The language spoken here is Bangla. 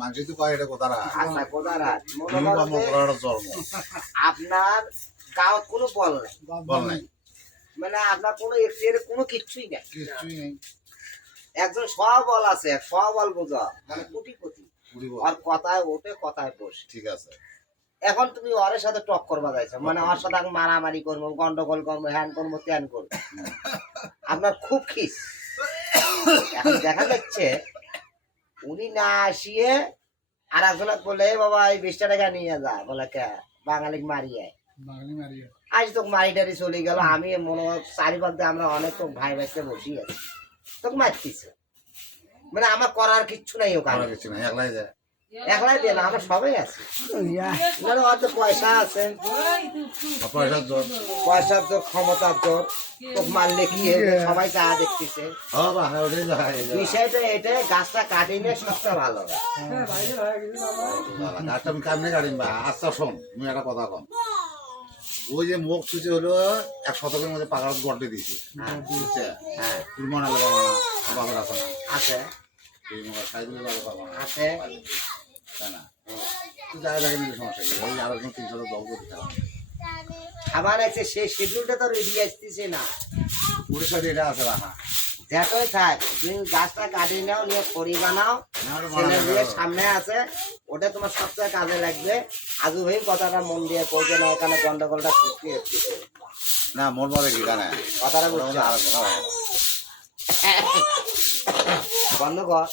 মানুষই তো কয় এটা কোথারা আচ্ছা কোদারাত মনে জন্ম করেন জন্ম আপনার গাঁৱত কোনো বল নাই বল নাই মানে আপনার কোনো এর কোনো কিচ্ছুই নাই কিছুই নেই একজন সবল আছে সবল বোঝা মানে কোটি কোটি কুড়ি বল। আর কথায় ওঠে কথায় বসে ঠিক আছে এখন তুমি ওর সাথে টক করবা যাইছো মানে ওর সাথে আমি মারামারি করবো গন্ডগোল করবো হ্যান করবো ত্যান করবো আপনার খুব খিস এখন দেখা যাচ্ছে উনি না আসিয়ে আর একজনক বলে "এ বাবা এই 20 টাকা নিয়ে যা বলে কে বাঙালি মারিয়ে আজ তো মারিটারি চলে গেল আমি মনে হয় চারিপাশে আমরা অনেক তো ভাই ভাইতে বসি আছি তোকে মারতিছে মানে আমার করার কিচ্ছু নাই ওখানে করার কিছু নাই একলাই যায় একলাই দিয়ে না আমরা সবাই আছি মানে অত পয়সা আছে পয়সার জোর পয়সার জোর ক্ষমতার জোর তোকে মারলে কি হবে সবাই চা দেখতেছে হ্যাঁ হ্যাঁ ওটাই যায় বিষয়টা এটা গাছটা কাটিলে সবচেয়ে ভালো হয় গাছটা আমি কামনে কাটিম বা আচ্ছা শোন তুমি একটা কথা কম ওই যে মুখ ছুচে হলো 1 শতকের মধ্যে পাকার গড়ে দিয়েছে বুঝছে হ্যাঁ তুই মনে হলো বাবা না বাবার আছে না আছে তুই মনে সাইকেল বাবা বাবা না আছে তাই না তুই যাই দেখেন সমস্যা কি ওই আরো 300 দল করে দিতে হবে আবার আছে সেই শিডিউলটা তো রেডি আসতেছে না পরিষ্কার এটা আছে রাখা যতই থাক তুমি গাছটা কাটিয়ে নাও নিয়ে খড়ি বানাও ছেলে মেয়ে সামনে আছে ওটা তোমার সবচেয়ে কাজে লাগবে আজু ভাই কথাটা মন দিয়ে করবে না এখানে গন্ডগোলটা সৃষ্টি হচ্ছে না মোর বলে কি জানে কথাটা বুঝছো আর বন্ধ কর